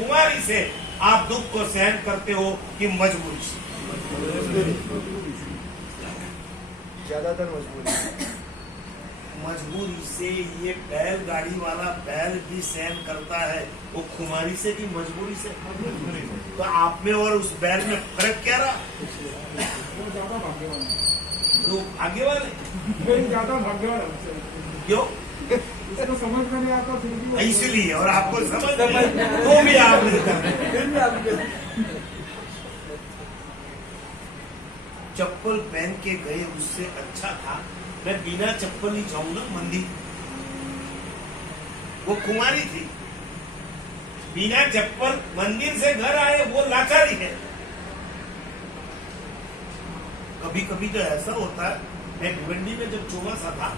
खुमारी से आप दुख को सहन करते हो कि मजबूरी से? ज्यादातर मजबूरी। मजबूरी से। ये बैलगाड़ी वाला बैल भी सहन करता है, वो खुमारी से कि मजबूरी से? तो आप में और उस बैल में फर्क क्या रहा? लोग भाग्यवान है, ज्यादा भाग्यवान क्यों? इसको समझ में नहीं आता फिर भी इसलिए, और आपको समझ तो भी आप नहीं करते। चप्पल पहन के गए उससे अच्छा था मैं बिना चप्पल ही जाऊं ना मंदिर। वो कुमारी थी, बिना चप्पल मंदिर से घर आए, वो लाचारी है। कभी कभी तो ऐसा होता है, मैं भिवंडी में जब चौमासा था,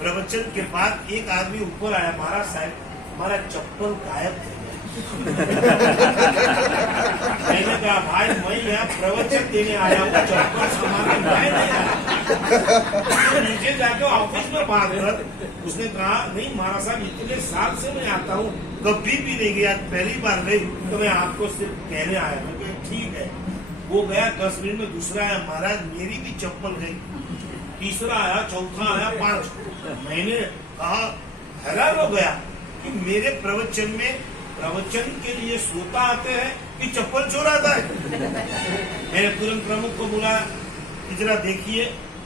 प्रवचन के बाद एक आदमी ऊपर आया, महाराज साहब हमारा चप्पल गायब थे। मैंने कहा भाई मैं यहाँ प्रवचन देने आया हूँ, चप्पल सामान नहीं आया। नीचे जाके ऑफिस में बात कर, उसने कहा नहीं महाराज साहब इतने साल से मैं आता हूँ, कभी भी नहीं गया, पहली बार गई तो मैं आपको सिर्फ कहने आया। मैं कहा ठीक है। वो गया 10 मिनट में, दूसरा आया, महाराज मेरी भी चप्पल गई, तीसरा आया, चौथा आया, 5। मैंने कहा हैरान हो गया कि मेरे प्रवचन में प्रवचन के लिए श्रोता आते हैं कि चप्पल चोर आता है। मैंने तुरंत प्रमुख को बुलाया कि जरा देखिए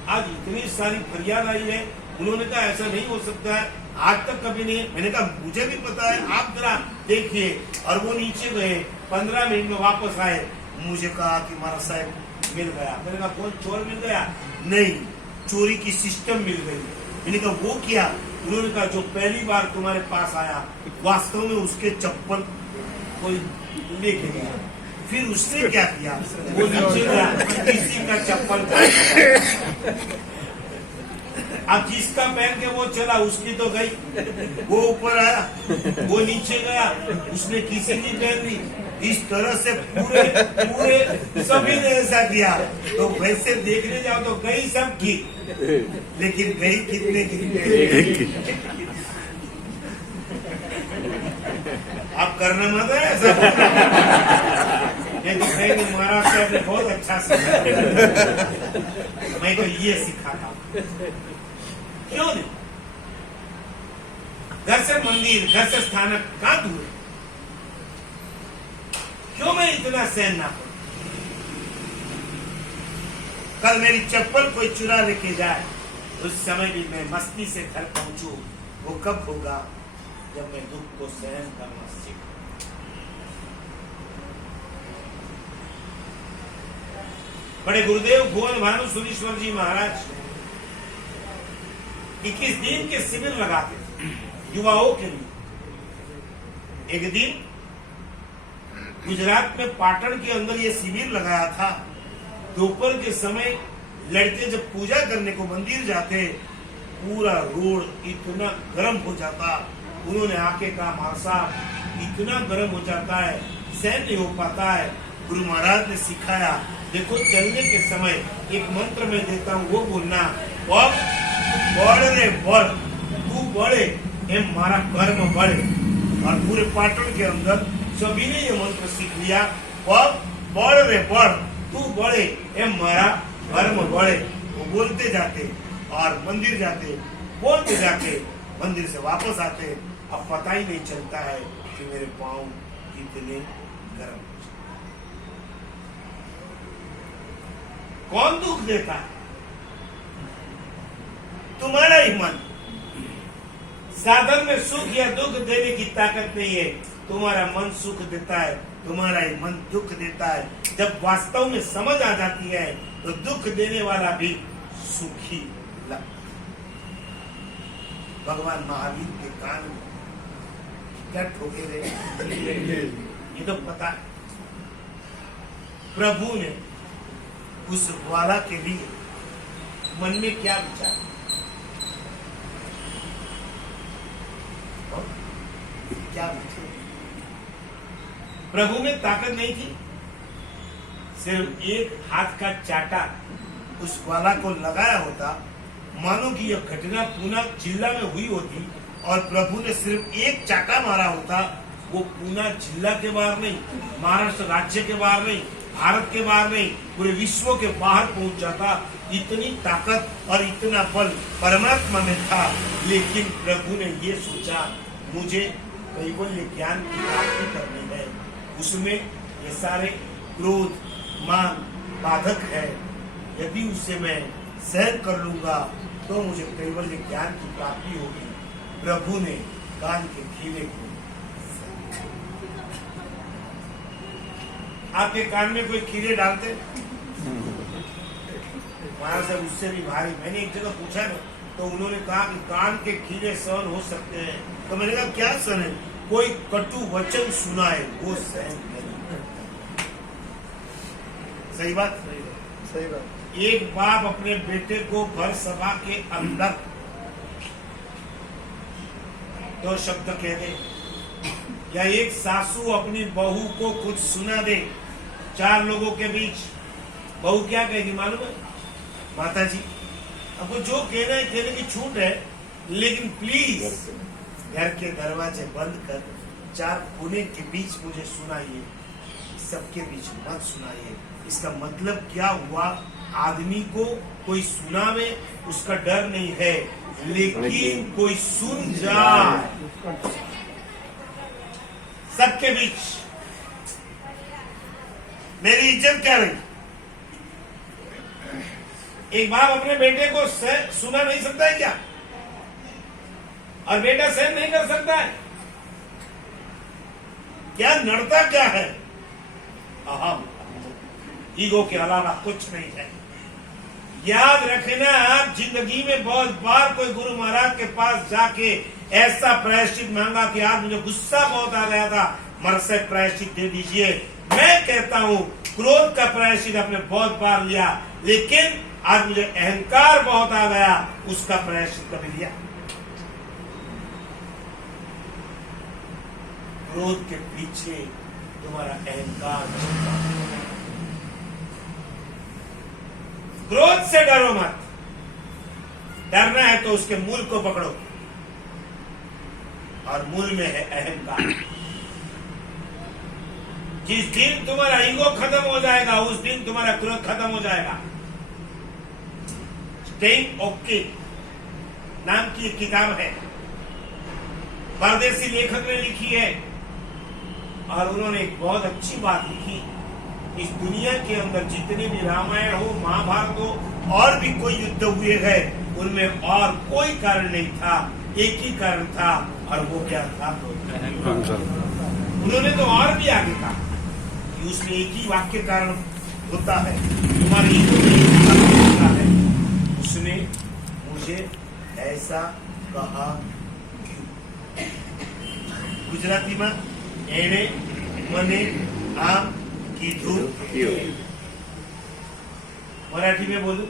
आज इतनी सारी फरियाद आई है। उन्होंने कहा ऐसा नहीं हो सकता है, आज तक कभी नहीं। मैंने कहा मुझे भी पता है, आप जरा देखिए। और वो नीचे गए, 15 मिनट में वापस आए, मुझे कहा कि महाराज साहब मिल गया। मैंने कहा कौन चोर मिल गया? नहीं, चोरी की सिस्टम मिल गई। मैंने कहा वो क्या? उन्होंने कहा जो पहली बार तुम्हारे पास आया वास्तव में उसके चप्पल कोई लेके गया, फिर उसने क्या किया, वो नीचे गया, किसी का चप्पल अब जिसका पहन के वो चला उसकी तो गई। वो ऊपर आया, वो नीचे गया, उसने किसी की पहन ली। इस तरह से पूरे पूरे सभी ने ऐसा किया। तो वैसे देखने जाओ तो गई सब की, लेकिन गई कितने की? आप करना मत है ऐसा। नहीं तो कहेंगे महाराज साहब ने बहुत अच्छा सीखा। मैं तो ये सीखा था। क्यों नहीं? घर से मंदिर, घर से स्थानक कहाँ दूर है? क्यों मैं इतना सहन ना करूं? कल मेरी चप्पल कोई चुरा लेके जाए, उस समय भी मैं मस्ती से घर पहुंचू। वो कब होगा? जब मैं दुख को सहन करना सीखूं। बड़े गुरुदेव भुवन भानु सुरीश्वर जी महाराज 21 दिन के शिविर लगाते थे युवाओं के लिए। एक दिन गुजरात में पाटन के अंदर ये शिविर लगाया था। दोपहर के समय लड़के जब पूजा करने को मंदिर जाते, पूरा रोड इतना गर्म हो जाता। उन्होंने आके कहा महाराज साहब इतना गर्म हो जाता है, सहन नहीं हो पाता है। गुरु महाराज ने सिखाया, देखो चलने के समय एक मंत्र मैं देता हूँ, वो बोलना, बढ़ रे बढ़, तू बढ़े ये हमारा कर्म बढ़े। और पूरे पाटन के अंदर सभी ने ये मंत्र सीख लिया, बढ़ रे बढ़, तू बढ़े ये हमारा कर्म बढ़े। वो बोलते जाते और मंदिर जाते, बोलते जाते, मंदिर से वापस आते। अब पता ही नहीं चलता है कि मेरे पांव कितने गर्म। कौन दुख देता है? तुम्हारा ही मन। साधन में सुख या दुख देने की ताकत नहीं है, तुम्हारा मन सुख देता है, तुम्हारा ही मन दुख देता है। जब वास्तव में समझ आ जाती है तो दुख देने वाला भी सुखी लगता है। भगवान महावीर के कान में क्या ठोके रहे ये तो पता है। प्रभु ने उस ग्वाला के लिए मन में क्या विचार, क्या विचार? प्रभु में ताकत नहीं थी, सिर्फ एक हाथ का चाटा उस ग्वाला को लगाया होता, मानो कि यह घटना पूना जिला में हुई होती और प्रभु ने सिर्फ एक चाटा मारा होता, वो पूना जिला के बाहर नहीं, महाराष्ट्र राज्य के बाहर नहीं, भारत के बाहर नहीं, पूरे विश्व के बाहर पहुंच जाता। इतनी ताकत और इतना बल परमात्मा में था। लेकिन प्रभु ने ये सोचा मुझे कैवल्य ज्ञान की प्राप्ति करनी है, उसमें ये सारे क्रोध मान बाधक है, यदि उसे मैं सहन कर लूंगा तो मुझे कैवल्य ज्ञान की प्राप्ति होगी। प्रभु ने कान के खीले को, आपके कान में कोई खीले डालते? महाराज साहब उससे भी भारी। मैंने एक जगह पूछा ना, तो उन्होंने कहा कि कान के खीले सहन हो सकते हैं। तो मैंने कहा क्या सहन है? कोई कटु वचन सुनाए वो सहन नहीं। सही बात, सही बात। एक बाप अपने बेटे को भर सभा के अंदर दो शब्द कह दे, या एक सासू अपनी बहू को कुछ सुना दे 4 लोगों के बीच, बहू क्या कहेगी मालूम है? माता जी आपको जो कहना है कहने की छूट है, लेकिन प्लीज घर के दरवाजे बंद कर 4 कोने के बीच मुझे सुनाइए, सबके बीच मत सुनाइए। इसका मतलब क्या हुआ? आदमी को कोई सुनावे उसका डर नहीं है, लेकिन कोई सुन जाए सबके बीच, मेरी इज्जत क्या रही? एक बाप अपने बेटे को सुना नहीं सकता है क्या? और बेटा सहन नहीं कर सकता है क्या? नड़ता क्या है? अहम, ईगो के अलावा कुछ नहीं है। याद रखना, आप जिंदगी में बहुत बार कोई गुरु महाराज के पास जाके ऐसा प्रायश्चित मांगा कि आज मुझे गुस्सा बहुत आ गया था, मर से प्रायश्चित दे दीजिए। मैं कहता हूँ क्रोध का प्रायश्चित आपने बहुत बार लिया, लेकिन आज मुझे अहंकार बहुत आ गया, उसका प्रायश्चित कभी लिया? क्रोध के पीछे तुम्हारा अहंकार, क्रोध से डरो मत। डरना है तो उसके मूल को पकड़ो, और मूल में है अहंकार। जिस दिन तुम्हारा ईगो खत्म हो जाएगा, उस दिन तुम्हारा क्रोध खत्म हो जाएगा। स्टेइंग ओके नाम की एक किताब है, परदेसी लेखक ने लिखी है, और उन्होंने एक बहुत अच्छी बात लिखी। इस दुनिया के अंदर जितने भी रामायण हो, महाभारत हो, और भी कोई युद्ध हुए हैं, उनमें और कोई कारण नहीं था, एक ही कारण था, और वो क्या था? उन्होंने तो और भी आगे कहा कि उसमें एक ही वाक्य कारण होता है, तुम्हारे ईगो में होता है। उसने मुझे ऐसा कहा क्यों? गुजराती में एणे मने आम कीधु क्यों? मराठी में बोलू,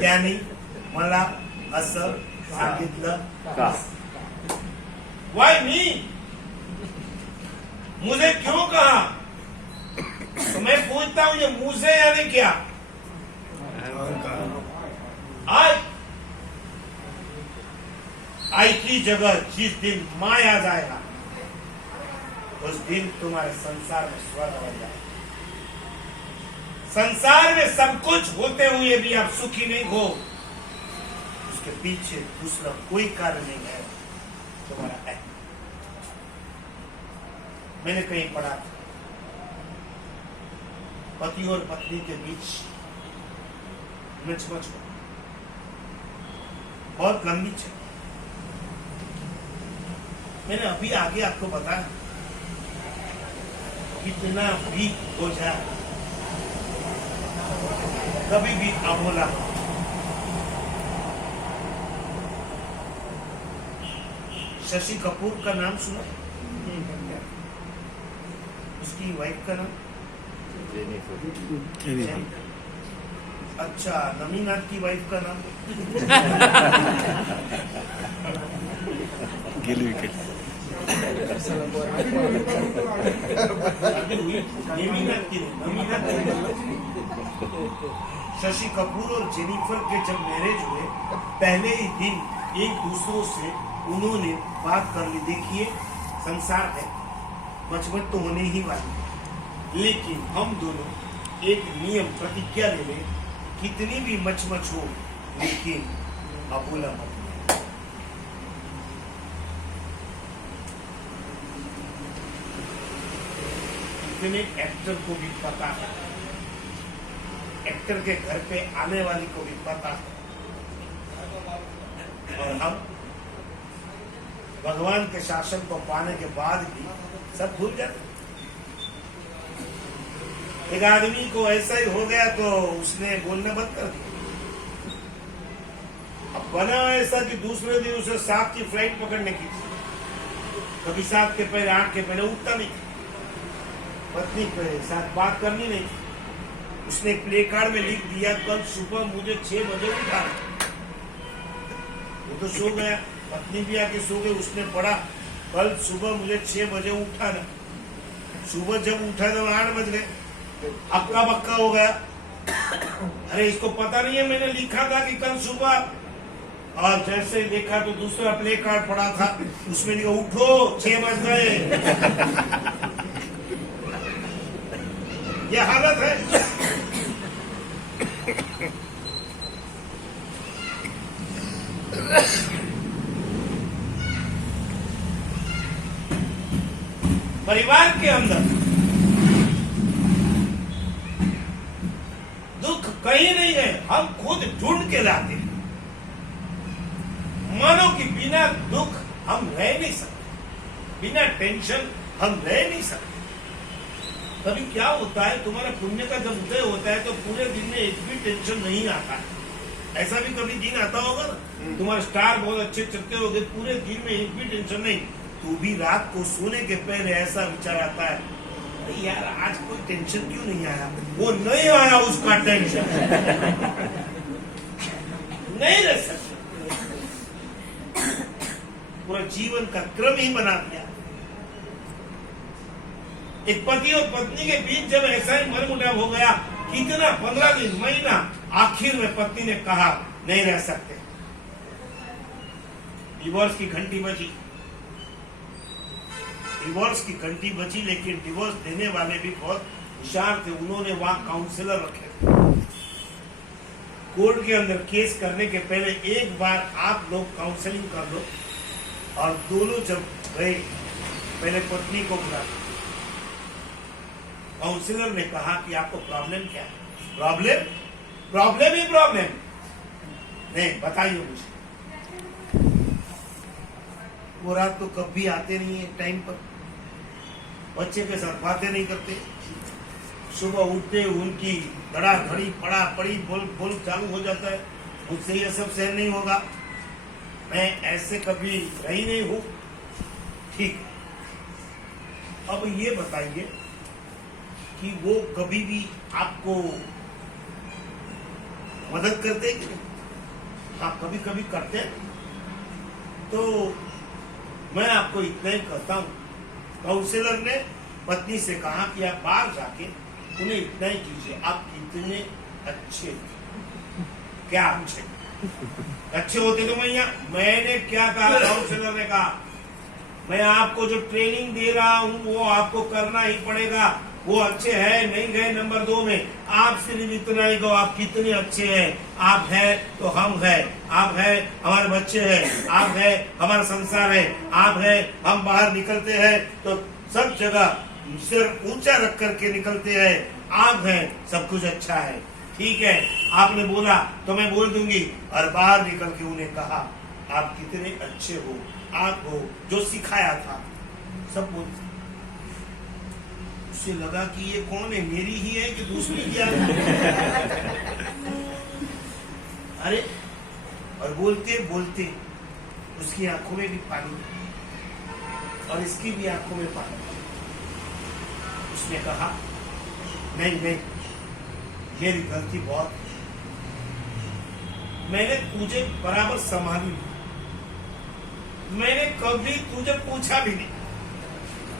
त्याने मला असं सांगितलं का? Why me? मुझे क्यों कहा? तो मैं पूछता हूं ये मुझे यानी क्या? आई की जगह जिस दिन माया जाएगा, उस दिन तुम्हारे संसार में स्वर्ग बन जाएगा। संसार में सब कुछ होते हुए भी आप सुखी नहीं हो, उसके पीछे दूसरा कोई कारण नहीं है, तुम्हारा है। मैंने कहीं पढ़ा था, पति और पत्नी के बीच मिचमच बहुत लंबी चल। मैंने अभी आगे आपको बताया, कितना भी हो जाए कभी भी अबोला। शशि कपूर का नाम सुना? उसकी वाइफ का नाम? अच्छा, नमीनाथ की वाइफ का नाम? शशि कपूर और जेनिफर के जब मैरिज हुए, पहले ही दिन एक दूसरों से उन्होंने बात कर ली। देखिए संसार है, मचमच तो होने ही वाली, लेकिन हम दोनों एक नियम प्रतिज्ञा ले लें, कितनी भी मचमच हो लेकिन अबूला मत। इतने एक्टर को भी पता है, एक्टर के घर पे आने वाली को भी पता है, और हम भगवान के शासन को पाने के बाद भी सब भूल जाते। एक आदमी को ऐसा ही हो गया तो उसने बोलना बंद कर दिया। अब बना ऐसा कि दूसरे दिन उसे 7 की फ्लाइट पकड़ने की थी, कभी 7 के पहले 8 के पहले उठता नहीं, पत्नी के साथ बात करनी नहीं थी। उसने एक प्ले कार्ड में लिख दिया, कल सुबह मुझे 6 बजे उठाना। वो तो सो गया, पत्नी भी आके सो गई, उसने पढ़ा कल सुबह मुझे 6 बजे उठाना। सुबह जब उठा तो 8 बज गए, अक्का बक्का हो गया। अरे इसको पता नहीं है मैंने लिखा था कि कल सुबह, और जैसे देखा तो दूसरा प्ले कार्ड पड़ा था, उसमें लिखा उठो 6 बज गए। ये हालत है। परिवार के अंदर दुख कहीं नहीं है, हम खुद ढूंढ के लाते हैं। मानो कि बिना दुख हम रह नहीं सकते, बिना टेंशन हम रह नहीं सकते। कभी क्या होता है, तुम्हारा पुण्य का जब उदय होता है तो पूरे दिन में एक भी टेंशन नहीं आता है। ऐसा भी कभी दिन आता होगा ना, तुम्हारे स्टार बहुत अच्छे चलते होंगे, पूरे दिन में एक भी टेंशन नहीं, तो भी रात को सोने के पहले ऐसा विचार आता है, अरे यार आज कोई टेंशन क्यों नहीं आया। वो नहीं आया उसका टेंशन नहीं रह सकते, पूरा जीवन का क्रम ही बना दिया। एक पति और पत्नी के बीच जब ऐसा ही मनमुटाव हो गया, कितना 15 दिन महीना, आखिर में पत्नी ने कहा नहीं रह सकते, डिवोर्स की घंटी बजी। डिवोर्स की घंटी बजी, लेकिन डिवोर्स देने वाले भी बहुत होशियार थे, उन्होंने वहां काउंसलर रखे। कोर्ट के अंदर केस करने के पहले एक बार आप लोग काउंसलिंग कर लो, और दोनों जब गए पहले पत्नी को बुला, काउंसलर ने कहा कि आपको प्रॉब्लम क्या है। प्रॉब्लम प्रॉब्लम ही प्रॉब्लम नहीं, बताइए मुझे। वो रात तो कभी आते नहीं है टाइम पर, बच्चे के साथ बातें नहीं करते, सुबह उठते उनकी धड़ाधड़ी पड़ा पड़ी बोल चालू हो जाता है, मुझसे ये सब सहन नहीं होगा, मैं ऐसे कभी रही नहीं हूं। ठीक, अब ये बताइए कि वो कभी भी आपको मदद करते कि नहीं? आप कभी कभी करते हैं। तो मैं आपको इतना ही कहता हूं, काउंसलर ने पत्नी से कहा कि आप बाहर जाके उन्हें इतना ही कीजिए, आप कितने अच्छे, क्या अच्छे होते तो मैंने क्या कहा, काउंसलर ने कहा मैं आपको जो ट्रेनिंग दे रहा हूं वो आपको करना ही पड़ेगा। वो अच्छे हैं नहीं गए नंबर 2 में, आप सिर्फ इतना ही कहो आप कितने अच्छे हैं। आप हैं तो हम हैं, आप हैं हमारे बच्चे हैं, आप हैं हमारा संसार है, आप हैं हम बाहर निकलते हैं तो सब जगह सिर ऊंचा रख करके निकलते हैं, आप हैं सब कुछ अच्छा है। ठीक है, आपने बोला तो मैं बोल दूंगी, और बाहर निकल के उन्हें कहा आप कितने अच्छे हो, आप हो जो सिखाया था, सब बोल। उससे लगा कि ये कौन है, मेरी ही है कि दूसरी की है। अरे, और बोलते बोलते उसकी आंखों में भी पानी और इसकी भी आंखों में पानी। उसने कहा नहीं नहीं, मेरी गलती बहुत, मैंने तुझे बराबर संभाली, मैंने कभी तुझे पूछा भी नहीं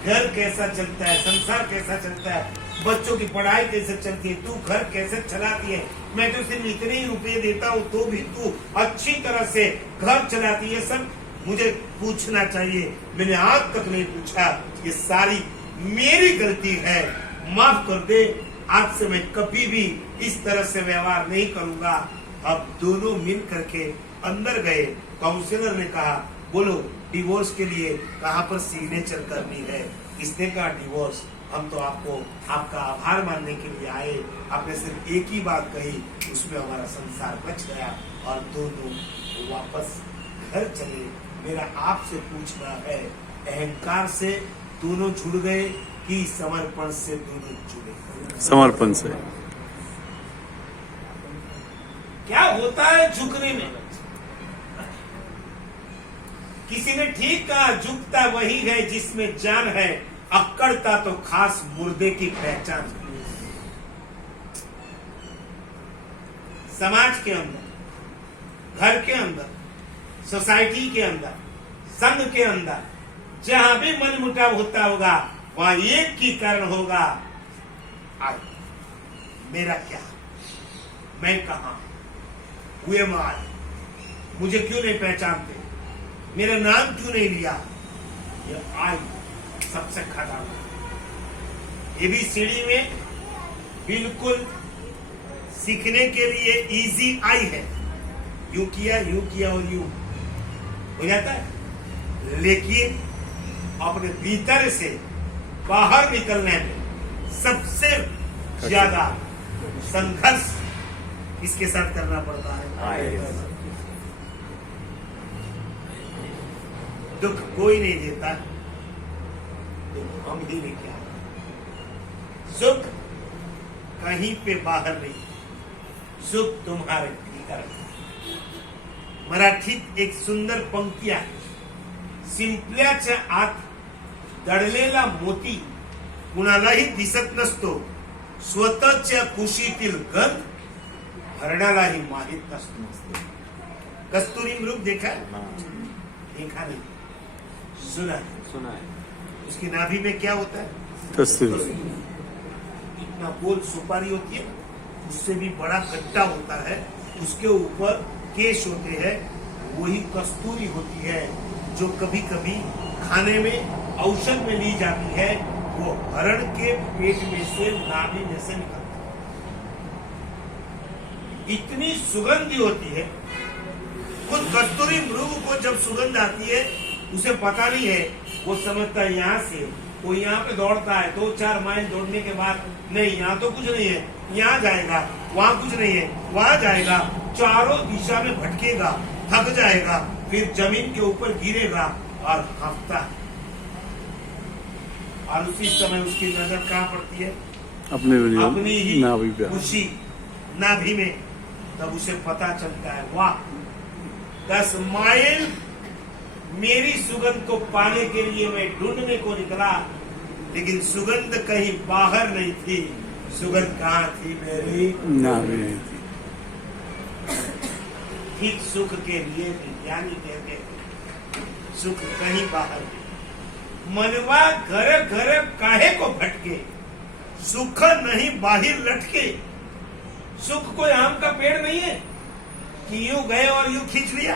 घर कैसा चलता है, संसार कैसा चलता है, बच्चों की पढ़ाई कैसे चलती है, तू घर कैसे चलाती है। मैं तो सिर्फ इतने ही रुपए देता हूँ तो भी तू अच्छी तरह से घर चलाती है, सब मुझे पूछना चाहिए। मैंने आज तक नहीं पूछा। ये सारी मेरी गलती है, माफ कर दे। आज से मैं कभी भी इस तरह से व्यवहार नहीं करूंगा। अब दोनों मिल करके अंदर गए। काउंसलर ने कहा, बोलो डिवोर्स के लिए कहां पर सिग्नेचर करनी है। इसने कहा डिवोर्स। हम तो आपको आपका आभार मानने के लिए आए। आपने सिर्फ एक ही बात कही, उसमें हमारा संसार बच गया और दोनों वापस घर चले। मेरा आपसे पूछना है, अहंकार से दोनों जुड़ गए कि समर्पण से दोनों जुड़े? समर्पण से। क्या होता है झुकने में? किसी ने ठीक कहा, झुकता वही है जिसमें जान है, अक्कड़ता तो खास मुर्दे की पहचान। समाज के अंदर, घर के अंदर, सोसाइटी के अंदर, संघ के अंदर, जहां भी मनमुटाव होता होगा वहां एक ही कारण होगा, आज मेरा क्या, मैं कहां, हुए मार, मुझे क्यों नहीं पहचानते, मेरा नाम क्यों नहीं लिया। ये आई सबसे खतरनाक। ये भी सीढ़ी में बिल्कुल सीखने के लिए इजी आई है। यूं किया और यूं हो जाता है। लेकिन अपने भीतर से बाहर निकलने में सबसे ज्यादा संघर्ष किसके साथ करना पड़ता है? दुख कोई नहीं देता, दुख हम ही लेके आते। सुख कहीं पे बाहर नहीं, सुख तुम्हारे भीतर है। मराठीत एक सुंदर पंक्ती आहे, शिंपल्याच्या आत दडलेला मोती कुणालाही दिसत नसतो, स्वतःच्या कुशीतील गंध हरणालाही माहित नसतो। कस्तूरी मृग देखा देखा नहीं, सुना है। उसकी नाभि में क्या होता है? कस्तूरी। इतना गोल सुपारी होती है, उससे भी बड़ा गट्टा होता है, उसके ऊपर केश होते हैं, वही कस्तूरी होती है जो कभी कभी खाने में औषध में ली जाती है। वो हरण के पेट में से, नाभि में से निकलती है। इतनी सुगंधी होती है। खुद कस्तूरी मृग को जब सुगंध आती है उसे पता नहीं है, वो समझता है यहाँ से, वो यहाँ पे दौड़ता है, 2-4 माइल दौड़ने के बाद नहीं यहाँ तो कुछ नहीं है, यहाँ जाएगा, वहां कुछ नहीं है, वहां जाएगा, चारों दिशा में भटकेगा, थक जाएगा, फिर जमीन के ऊपर गिरेगा और कांपता है। और उसी समय उसकी नजर कहाँ पड़ती है? अपनी ही नाभि पे। खुशी नाभि में। तब उसे पता चलता है, वाह 10 माइल मेरी सुगंध को पाने के लिए मैं ढूंढने को निकला, लेकिन सुगंध कहीं बाहर नहीं थी, सुगंध कहाँ थी? मेरी नाभि में थी। ठीक सुख के लिए विज्ञानी कहते हैं, सुख कहीं बाहर नहीं। मनवा घर घर काहे को भटके, सुख नहीं बाहिर लटके। सुख कोई आम का पेड़ नहीं है कि यूं गए और यूं खींच लिया।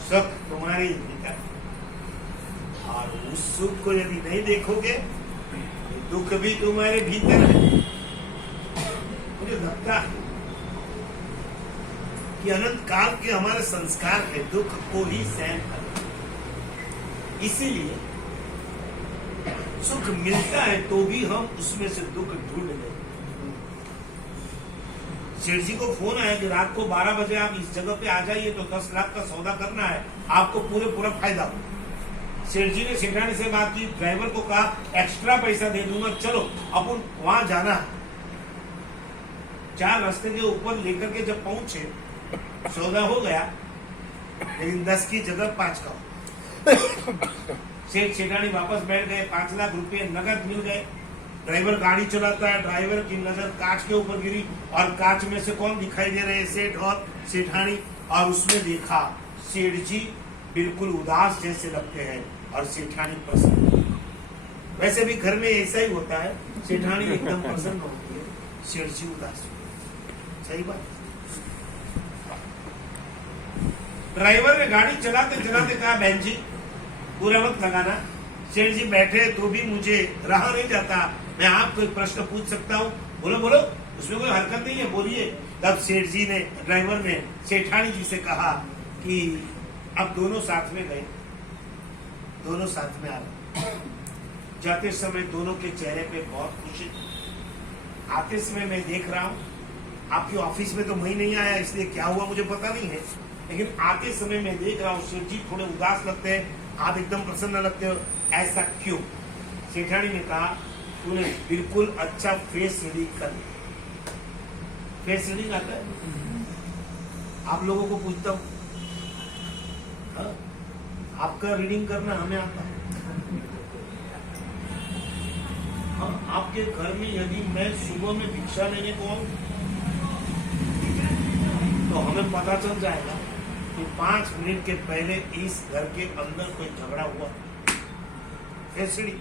सुख तुम्हारे ही भीतर, और उस सुख को यदि नहीं देखोगे तो दुख भी तुम्हारे भीतर है। मुझे लगता है कि अनंत काल के हमारे संस्कार है दुख को ही सहन करना। इसीलिए सुख मिलता है तो भी हम उसमें से दुख ढूंढ लेते। सेठ जी को फोन आया कि रात को 12 बजे आप इस जगह पे आ जाइए, तो 10 लाख का सौदा करना है, आपको पूरा फायदा हो। सेठ जी ने सेठानी से बात की, ड्राइवर को कहा एक्स्ट्रा पैसा दे दूंगा, चलो अपन वहां जाना है। 4 रास्ते के ऊपर लेकर के जब पहुंचे, सौदा हो गया, लेकिन 10 की जगह 5 का। सेठ सेठानी वापस बैठ गए, 5 लाख रुपए नगद मिल गए। ड्राइवर गाड़ी चलाता है, ड्राइवर की नजर कांच के ऊपर गिरी, और कांच में से कौन दिखाई दे रहे हैं? सेठ और सेठानी। और उसमें देखा सेठ जी बिल्कुल उदास जैसे लगते हैं और सेठानी प्रसन्न। वैसे भी घर में ऐसा ही होता है, सेठानी एकदम प्रसन्न होती है, सेठ जी उदास। सही बात। ड्राइवर ने गाड़ी चलाते चलाते कहा, बहन जी बुरा मत लगाना, सेठ जी बैठे तो भी मुझे रहा नहीं जाता, मैं आपको एक प्रश्न पूछ सकता हूँ? बोलो बोलो, उसमें कोई हरकत नहीं है, बोलिए। तब सेठ जी ने, ड्राइवर ने सेठानी जी से कहा कि अब दोनों साथ में गए, दोनों साथ में आ गए। जाते समय दोनों के चेहरे पे बहुत खुशी, आते समय मैं देख रहा हूँ, आपके ऑफिस में तो मैं नहीं आया इसलिए क्या हुआ मुझे पता नहीं है, लेकिन आते समय मैं देख रहा हूँ सेठ जी थोड़े उदास लगते हैं, आप एकदम प्रसन्न लगते हो, ऐसा क्यों? सेठानी ने कहा तूने बिल्कुल अच्छा फेस रीडिंग कर। फेस रीडिंग आता है? आप लोगों को पूछता हूँ, हाँ? आपका रीडिंग करना हमें आता है। हाँ, आपके घर में यदि मैं सुबह में भिक्षा लेने को आऊं तो हमें पता चल जाएगा कि 5 मिनट के पहले इस घर के अंदर कोई झगड़ा हुआ। फैसली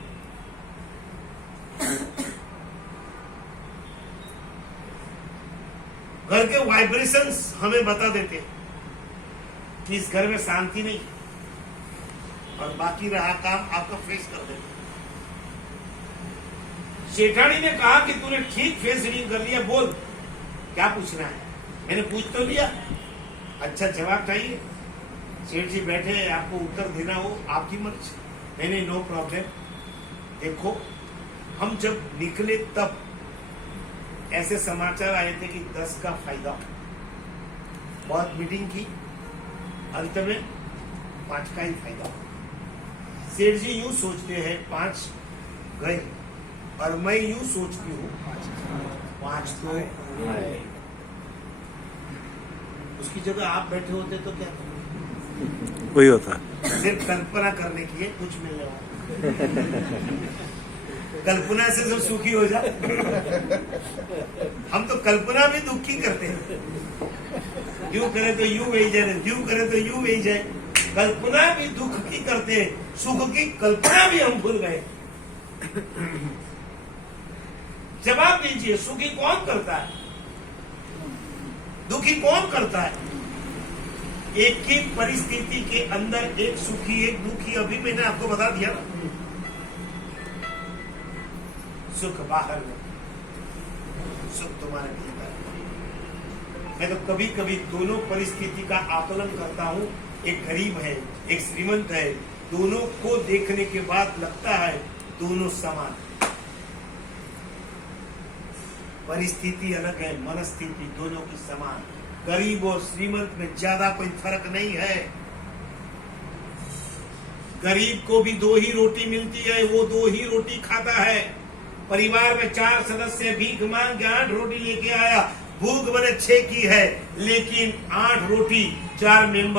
घर के वाइब्रेशंस हमें बता देते कि इस घर में शांति नहीं, और बाकी रहा काम आपका फेस कर देते। सेठानी ने कहा कि तूने ठीक फेस रीडिंग कर लिया, बोल क्या पूछना है? मैंने पूछ तो लिया, अच्छा जवाब चाहिए। सेठ जी बैठे हैं, आपको उत्तर देना हो आपकी मर्जी। नहीं, नो प्रॉब्लम। देखो, हम जब निकले तब ऐसे समाचार आए थे कि 10 का फायदा, बहुत मीटिंग की, अंत में 5 का ही फायदा। सेठ जी यूं सोचते हैं 5 गए, और मैं यूं सोचती हूँ 5 तो आए। उसकी जगह आप बैठे होते तो क्या करते? वही होता। सिर्फ कल्पना करने की है, कुछ मिलने वाला। कल्पना से सब सुखी हो जाए। हम तो कल्पना भी दुखी करते हैं, यूं करे तो यूं वही जाए, यूं करे तो यूं वही जाए। कल्पना भी दुख की करते हैं, सुख की कल्पना भी हम भूल गए। जवाब दीजिए, सुखी कौन करता है, दुखी कौन करता है? एक ही परिस्थिति के अंदर एक सुखी एक दुखी, अभी मैंने आपको बता दिया ना। सुख बाहर में, सुख तुम्हारे भीतर। मैं तो कभी कभी दोनों परिस्थिति का आकलन करता हूं, एक गरीब है एक श्रीमंत है, दोनों को देखने के बाद लगता है दोनों समान। परिस्थिति अलग है, मनस्थिति दोनों की समान। गरीब और श्रीमंत में ज्यादा कोई फर्क नहीं है। गरीब को भी 2 ही रोटी मिलती है, वो 2 ही रोटी खाता है। परिवार में 4 सदस्य भीख मांग के 8 रोटी लेके आया, भूख बने 6 की है, लेकिन 8 रोटी 4 मेंबर